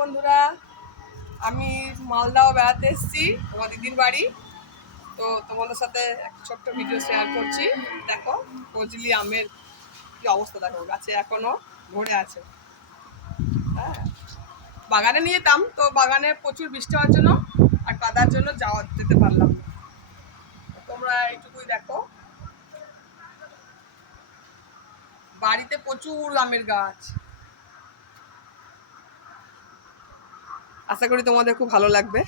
বন্ধুরা, আমি মালদাও বেড়াতে এসেছি আমার দিদির বাড়ি। তো তোমাদের সাথে একটা ছোট্ট ভিডিও শেয়ার করছি। দেখো ফজলি আমের কি অবস্থা, দেখো গাছে এখনো ভরে আছে। হ্যাঁ, বাগানে নিয়ে যেতাম, তো বাগানে প্রচুর বৃষ্টি হওয়ার জন্য আর কাদার জন্য যেতে পারলাম না। তোমরা এইটুকুই দেখো, বাড়িতে প্রচুর আমের গাছ। আশা করি তোমাদের খুব ভালো লাগবে।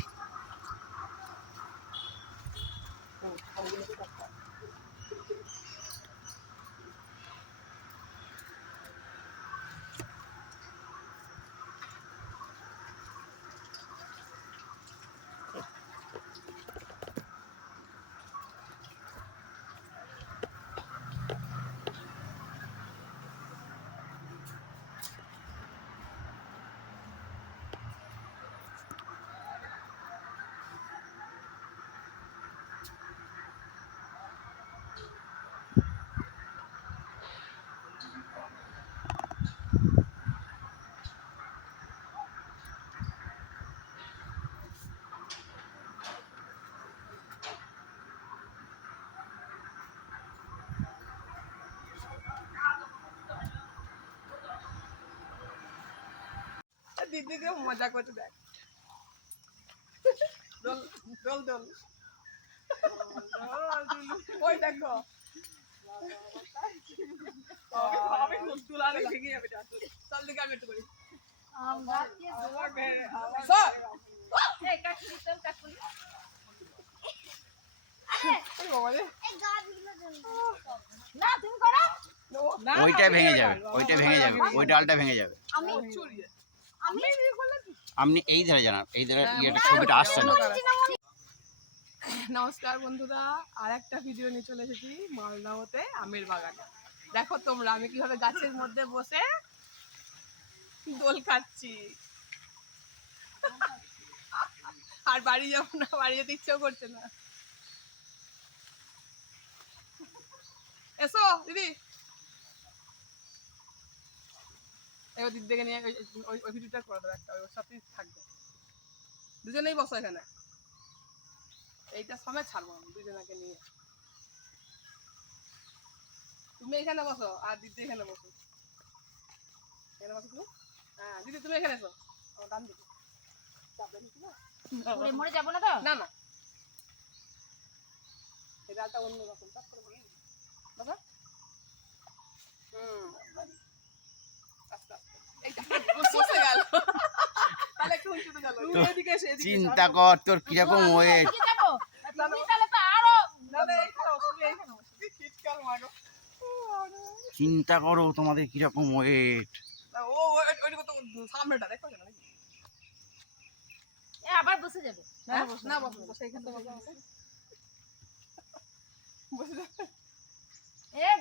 দিদিকে মজা করতে দেখ, দোল দোল দোল ওই দেখো ভেঙে যাবে। চল দিকে আমি একটু করি। ওইটা ভেঙে যাবে, ওইটা ভেঙে যাবে, ওই ডালটা ভেঙে যাবে। আপনি এই ধারে জানান, এই ধারে ছবিটা আসছে না। নমস্কার বন্ধুরা, আর একটা ভিডিও নিয়ে চলে এসেছি মালদাতে আমের বাগানে। দেখো তোমরা আমি কিভাবে গাছের মধ্যে বসে দোল খাচ্ছি। আর বাড়ি যাবো না, বাড়ি যেতে ইচ্ছেও করছে না। এসো দিদি, এবার দিদি দেখে নিয়ে ওই ভিডিওটা করে দেবো একটা, ওর সাথেই থাকবে। দুজনেই বসো এখানে, এইটা সময় ছাড়বো আমি দুজনকে নিয়ে। তুমি এখানে বসো আর দিদি এখানে বসো। এখানে বসো তুমি। হ্যাঁ দিদি তুমি এখানে এসো, আমার ডান দিকে। মরে যাবো না তো? না না, এই ডালটা অন্য রকম। বাবা চিন্তা কর তোর কিরকম ওয়েট, চিন্তা করো তোমাদের কিরকম ওয়েট। আবার বসে যাবে। না বসো বসে এখানে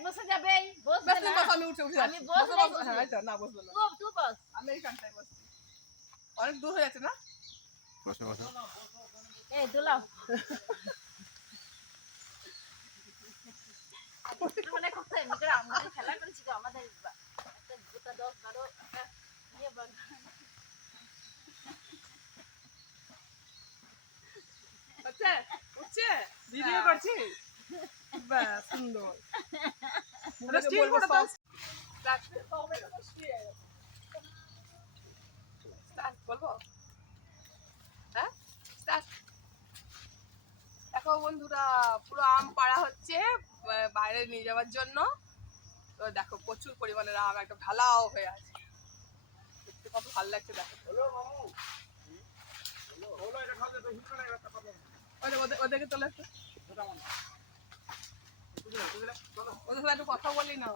বসে যাবে। আমি উঠে উঠে আমি বসবো না, বসবো না, তুই বস। আমি এইখানটায় বসছি। অনেক দূর হয়ে যাচ্ছে না? বসো বসো। এই দোলাও মানে কত এমনি করে আমরা খেলা করেছি তো, আমাদের একটা গোটা 10-12 একটা ইয়ে বাগান। হচ্ছে উঠছে, ভিডিও করছি। বাহ সুন্দর। ওটা স্টিল করে দাও। স্টার্ট বলবো? হ্যাঁ স্টার্ট। দেখো বন্ধুরা, পুরো আম পাড়া হচ্ছে বাইরে নিয়ে যাওয়ার জন্য। তো দেখো প্রচুর পরিমাণের আম, একটা ঢালাও হয়ে আছে। দেখতে কত ভালো লাগছে দেখো। ওদেরকে তোলা একটু, ওদের সাথে একটু কথা বলি না।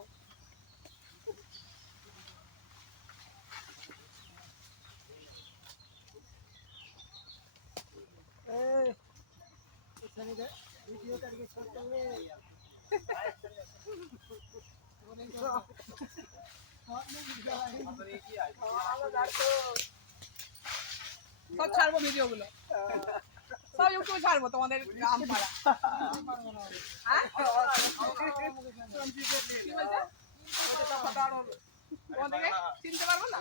সব ছাড়বো ভিডিওগুলো, সব ইউটিউবে ছাড়বো তোমাদের আম পাড়া। চিনতে পারবো না।